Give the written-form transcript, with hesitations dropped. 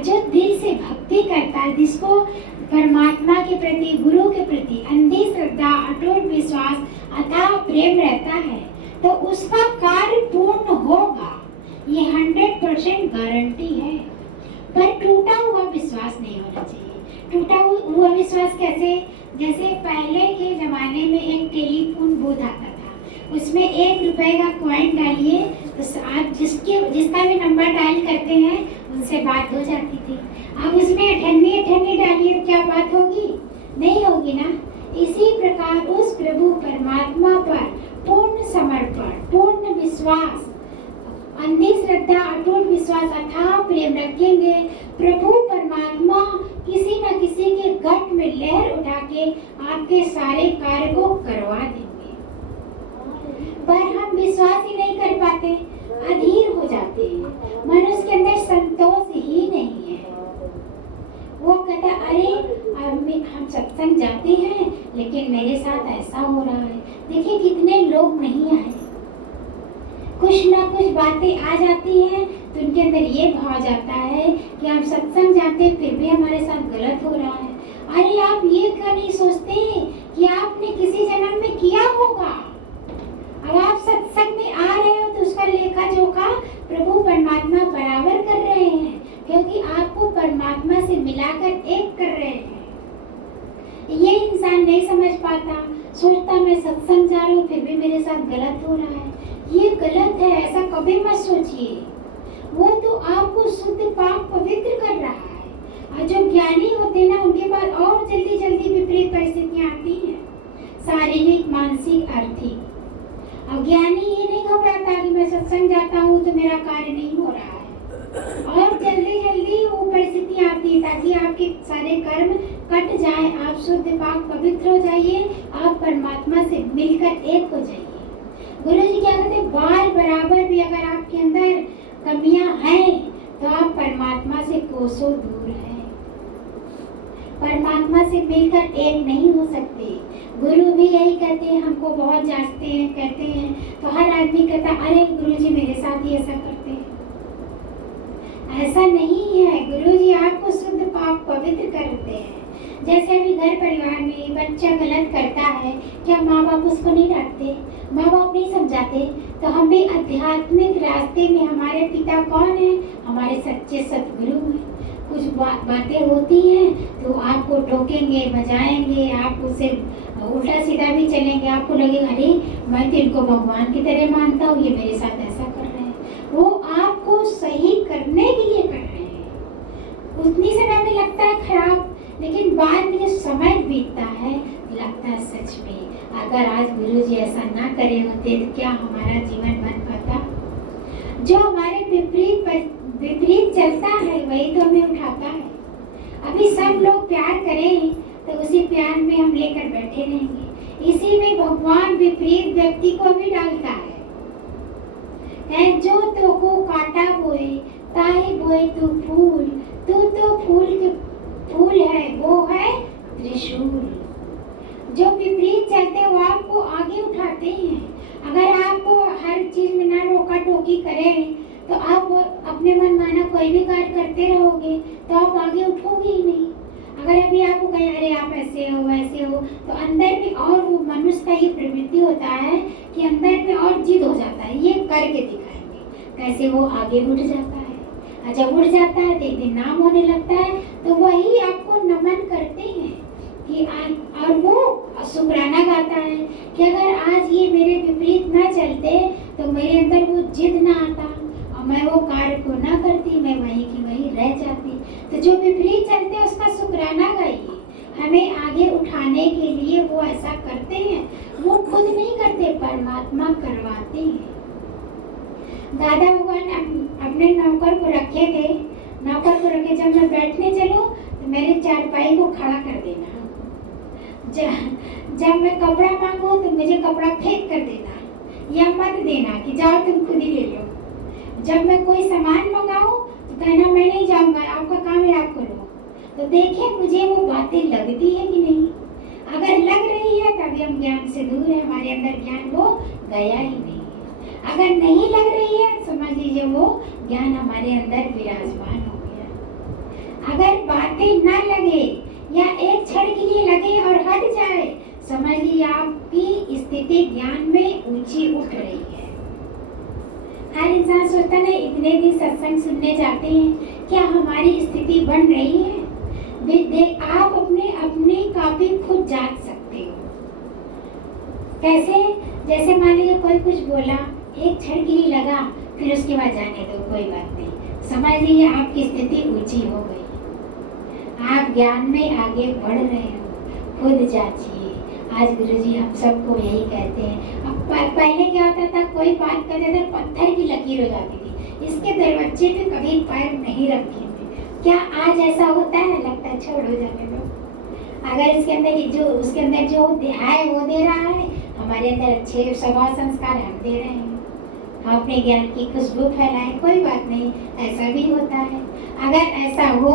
और जो दिल से भक्ति करता है, जिसको परमात्मा के प्रति, गुरु के प्रति अंधी श्रद्धा, अटूट विश्वास, अथाह प्रेम रहता है, तो उसका कार्य पूर्ण होगा, ये 100% गारंटी है। पर टूटा हुआ विश्वास नहीं होना चाहिए। टूटा हुआ विश्वास कैसे? जैसे पहले के जमाने में एक टेलीफोन बूथ आता था, उसमें 1 रुपए का कॉइन डालिए तो आप जिसका भी नंबर डायल करते हैं उनसे बात हो जाती थी। अब उसमें अठन्नी डालिए तो क्या बात होगी? नहीं होगी ना। इसी प्रकार उस प्रभु परमात्मा पर पूर्ण समर्पण, पूर्ण विश्वास, अंधी श्रद्धा, अटूट विश्वास, अथाह प्रेम रखेंगे, प्रभु परमात्मा किसी न किसी के गट में लहर उठा के आपके सारे कार्य को करवा देंगे। पर हम विश्वास ही नहीं कर पाते, अधीर हो जाते हैं, मनुष्य के अंदर संतोष ही नहीं है। वो कहता अरे हम सत्संग जाते हैं लेकिन मेरे साथ ऐसा हो रहा है। देखिए कितने लोग नहीं आए, कुछ ना कुछ बातें आ जाती हैं तो उनके अंदर ये भाव जाता है कि हम सत्संग जाते हैं फिर भी हमारे साथ गलत हो रहा है। अरे आप ये क्यों नहीं सोचते कि आपने किसी जन्म में किया होगा? अब आप सत्संग में आ रहे हो तो उसका लेखा जोखा प्रभु परमात्मा बराबर कर रहे हैं, क्योंकि आपको परमात्मा से मिलाकर एक कर रहे हैं। ये इंसान नहीं समझ पाता, सोचता मैं सत्संग जा रहा हूँ फिर भी मेरे साथ गलत हो रहा है। ये गलत है, ऐसा कभी मत सोचिए। वो तो आपको शुद्ध पाक पवित्र कर रहा है। और जो ज्ञानी होते हैं ना, उनके पास और जल्दी जल्दी विपरीत परिस्थितियाँ आती हैं, शारीरिक, मानसिक, आर्थिक। और ज्ञानी ये नहीं घबराता कि मैं सत्संग जाता हूँ तो मेरा कार्य नहीं हो रहा है, और जल्दी जल्दी वो परिस्थिति आती है ताकि आपके सारे कर्म कट जाए, आप शुद्ध पाक पवित्र हो जाइए, आप परमात्मा से मिलकर एक हो जाइए। गुरु जी क्या कहते हैं, बाल बराबर भी अगर आपके अंदर कमियां हैं तो आप परमात्मा से कोसों दूर हैं। परमात्मा से मिलकर एक नहीं हो सकते। गुरु भी यही कहते हैं, हमको बहुत जांचते हैं, कहते हैं, तो हर आदमी कहता अरे गुरु जी मेरे साथ ही ऐसा करते हैं। ऐसा नहीं है, गुरु जी आपको शुद्ध पाक पवित्र करते हैं। जैसे अभी घर परिवार में बच्चा गलत करता है, क्या माँ बाप उसको नहीं डांटते, माँ बाप नहीं समझाते? तो हम भी आध्यात्मिक रास्ते में, हमारे पिता कौन है? हमारे सच्चे सतगुरु हैं। कुछ बातें होती हैं तो आपको टोकेंगे, बजाएंगे, आप उसे उल्टा सीधा भी चलेंगे, आपको लगेगा अरे मैं तो इनको भगवान की तरह मानता हूँ, ये मेरे साथ ऐसा कर रहे हैं। वो आपको सही करने के लिए कर रहे हैं। उतनी समय में लगता है खराब, लेकिन बाद में जो समय बीतता है लगता है सच में अगर आज गुरु जी ऐसा ना करे होते तो क्या हमारा जीवन बन पाता? जो हमारे विपरीत चलता है वही तो हमें उठाता है। अभी सब लोग प्यार करें तो उसी प्यार में हम लेकर बैठे रहेंगे। इसी में भगवान विपरीत व्यक्ति को भी डालता है। जो तो को काटा बोए ताहे बोए तू फूल, तू तो फूल है, वो है त्रिशूल। जो विपरीत चलते वो आपको आगे उठाते हैं। अगर आपको हर चीज में ना रोका टोकी करें तो आप अपने मन माना कोई भी कार्य करते रहोगे तो आप आगे उठोगे ही नहीं। अगर अभी आपको कहें अरे आप ऐसे हो वैसे हो, तो अंदर में और वो मनुष्य का ये प्रवृत्ति होता है कि अंदर में और जिद हो जाता है, ये करके दिखाएंगे, कैसे वो आगे उठ जाता है। जब उठ जाता है तो एक दिन नाम होने लगता है तो वही आपको नमन करते हैं कि और वो शुक्राना गाता है कि अगर आज ये मेरे विपरीत ना चलते तो मेरे अंदर वो जिद ना आता और मैं वो कार्य को ना करती, मैं वहीं की वहीं रह जाती। तो जो विपरीत चलते हैं उसका शुक्राना गाइए। हमें आगे उठाने के लिए वो ऐसा करते हैं, वो खुद नहीं करते, परमात्मा करवाते हैं। दादा भगवान अपने नौकर को रखे थे, नौकर को रखे जब मैं बैठने चलूं तो मेरे चारपाई को खड़ा कर देना, जब मैं कपड़ा मांगू तो मुझे कपड़ा फेंक कर देना, या मत देना कि जाओ तुम खुद ही ले लो। जब मैं कोई सामान मंगाऊं तो कहना मैं नहीं जाऊंगा, आपका काम है आप करो। तो देखिए मुझे वो बातें लगती है कि नहीं। अगर लग रही है तभी हम ज्ञान से दूर है, हमारे अंदर ज्ञान वो गया ही नहीं है। अगर नहीं लग रही है समझ लीजिए वो ज्ञान हमारे अंदर विराजमान हो गया। अगर बातें न लगे या एक क्षण के लिए लगे और हट जाए, समझ लीजिए आपकी स्थिति ज्ञान में ऊंची उठ रही है। हर इंसान सोचता है इतने दिन सत्संग सुनने जाते हैं, क्या हमारी स्थिति बन रही है? आप अपने काफी खुद जांच सकते हो। कैसे? जैसे मान लीजिए कोई कुछ बोला, एक क्षण के लिए लगा, फिर उसके बाद जाने दो, कोई बात नहीं, समझ लीजिए आपकी स्थिति ऊंची हो गई, आप ज्ञान में आगे बढ़ रहे हो। खुद जांचिए। आज गुरुजी हम सबको यही कहते हैं। अब पहले क्या होता था, कोई बात करते थे पत्थर की लकीर हो जाती थी, इसके दरवाजे पे कभी पैर नहीं रखेंगे। क्या आज ऐसा होता है? लगता है छोड़ो, जाने दो। अगर इसके अंदर जो उसके अंदर जो है वो दे रहा है, हमारे अंदर अच्छे स्वभाव संस्कार हम दे रहे हैं, हम अपने ज्ञान की खुशबू फैलाएं, कोई बात नहीं, ऐसा भी होता है। अगर ऐसा हो